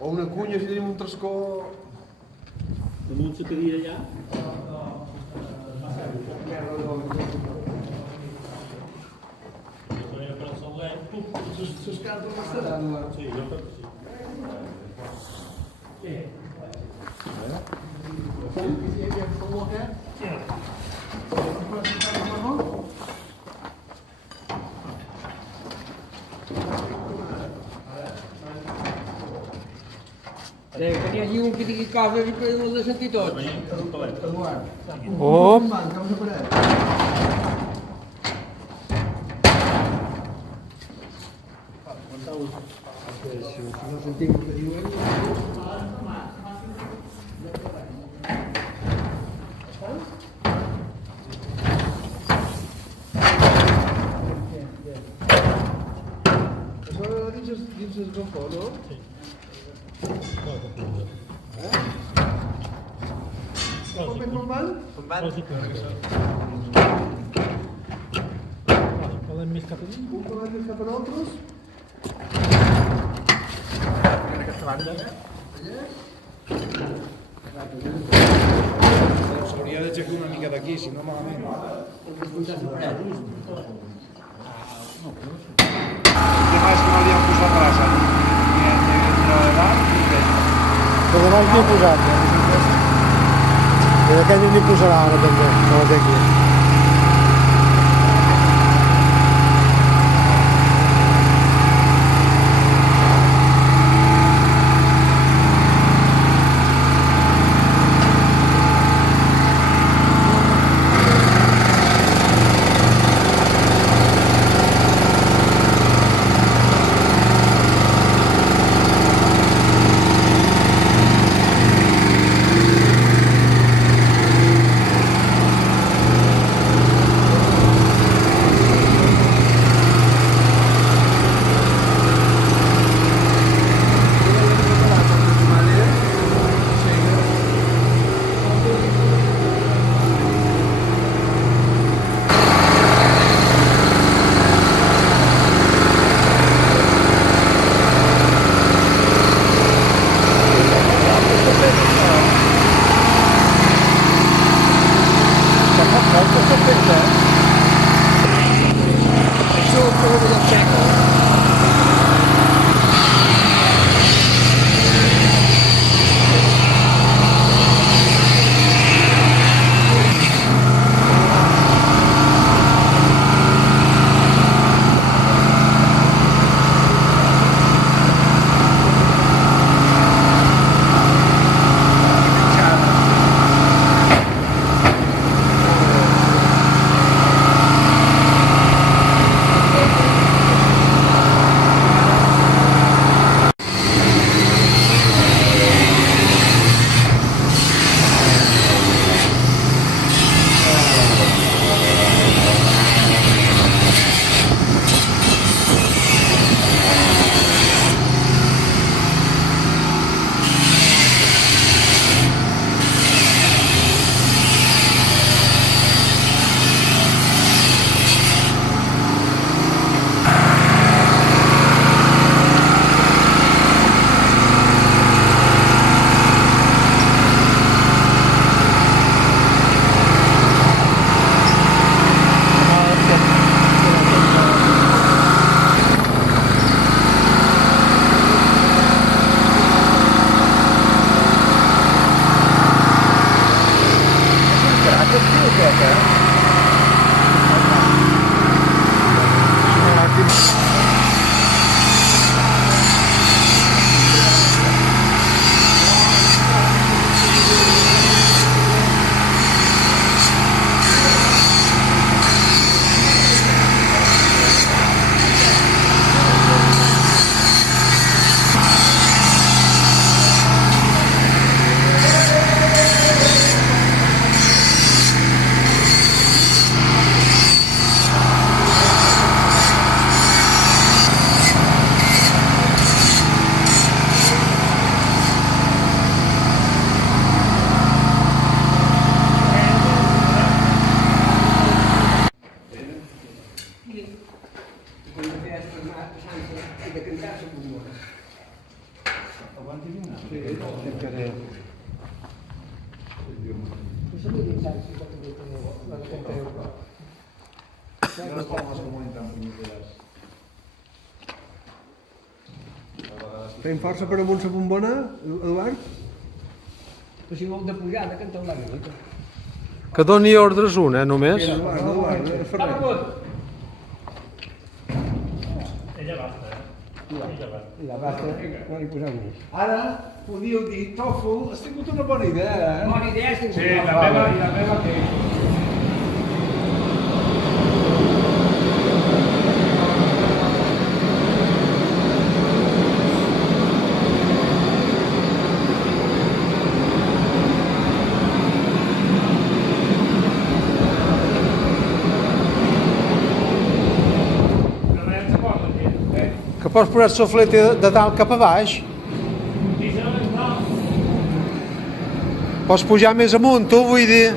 O una cunya si tenim un trascó... Damunt la cadira allà? Les cartes no estaran... Sí, jo crec que sí. Tenia allí un que digui coses i que ho he de sentir tot. Op! No sentim el que diuen... Això dins el galpó, no? Sí. Com ben normal? Podem més cap a dins? Un pelat més cap a nosaltres? En aquesta banda. S'hauria d'aixecar una mica d'aquí, si no malament. El tema és que no li han posat grasa, ni de dalt ni d'esta. Però demà n'hi he posat, I d'aquell n'hi posarà ara també, que la té aquí. Jo les palmes comunitat punyiteres. Fem força per amunt la bombona, Eduard? Però si vol de pujada, que en té una mica. Que doni ordres una, només. Eduard, Ferrer. Ella basta, Ella basta. La basta, no li posem més. Ara podíeu dir, tòfol, ha sigut una bona idea, eh? Bona idea, sí. Sí, la meva que... Que pots posar el soflet de dalt cap a baix. Pots pujar més amunt, tu, vull dir.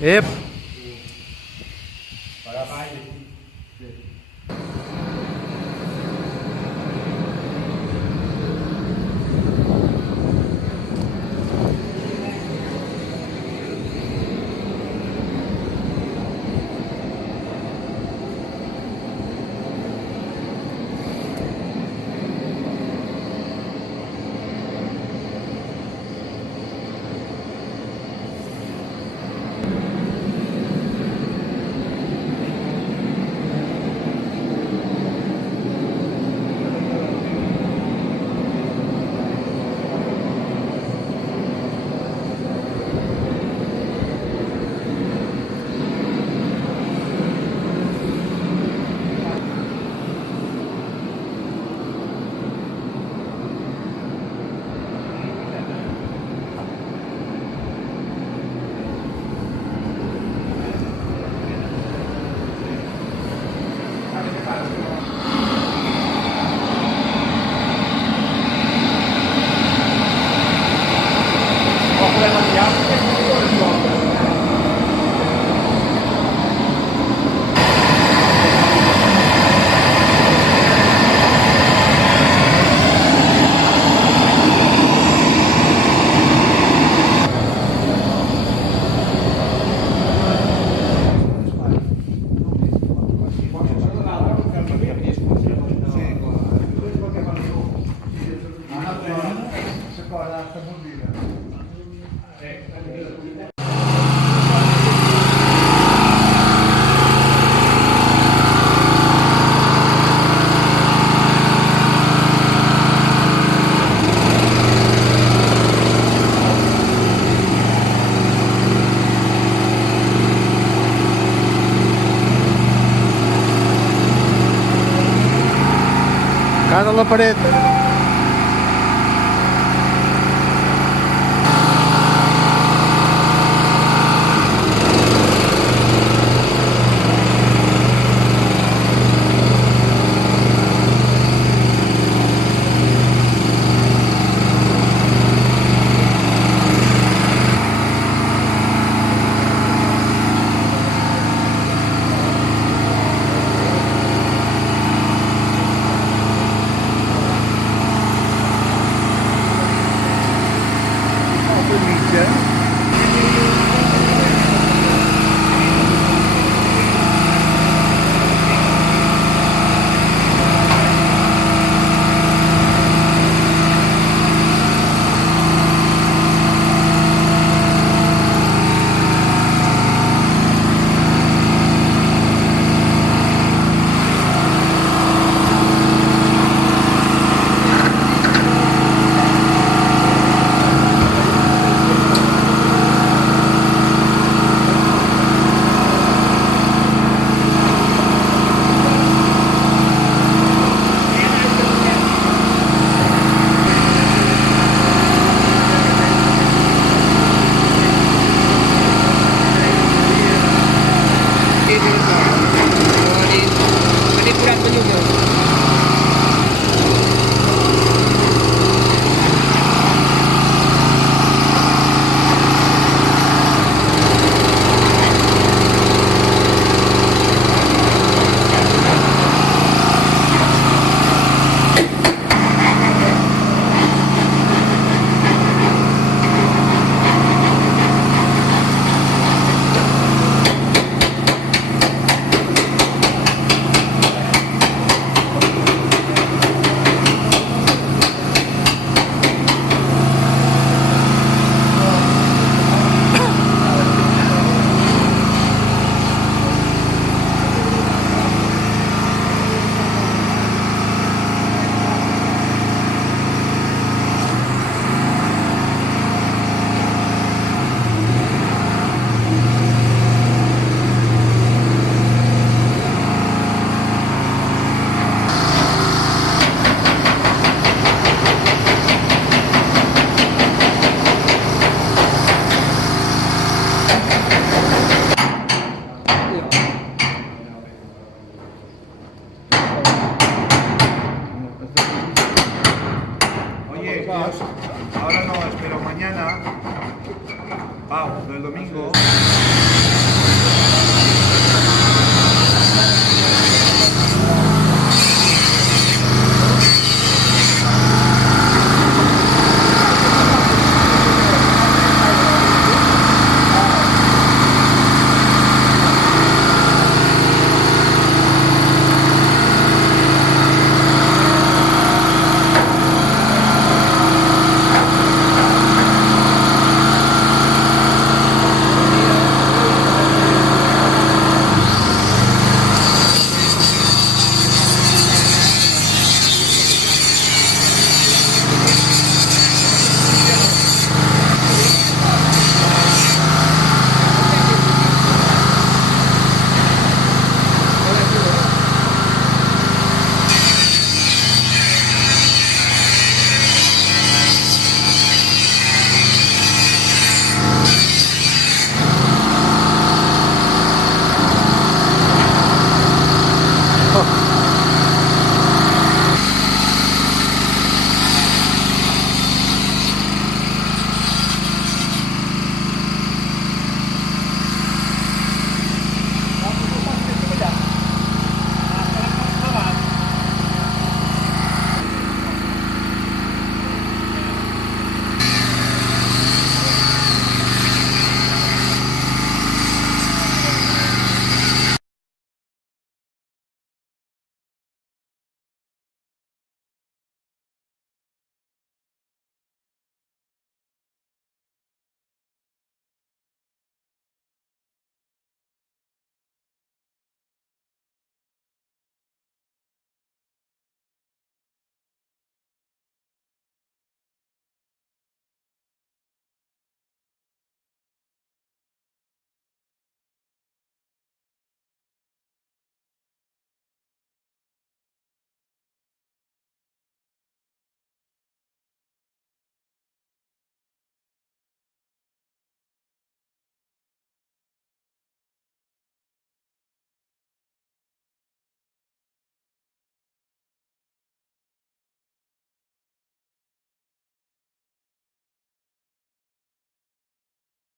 Ep. Cara a la paret. Thank you.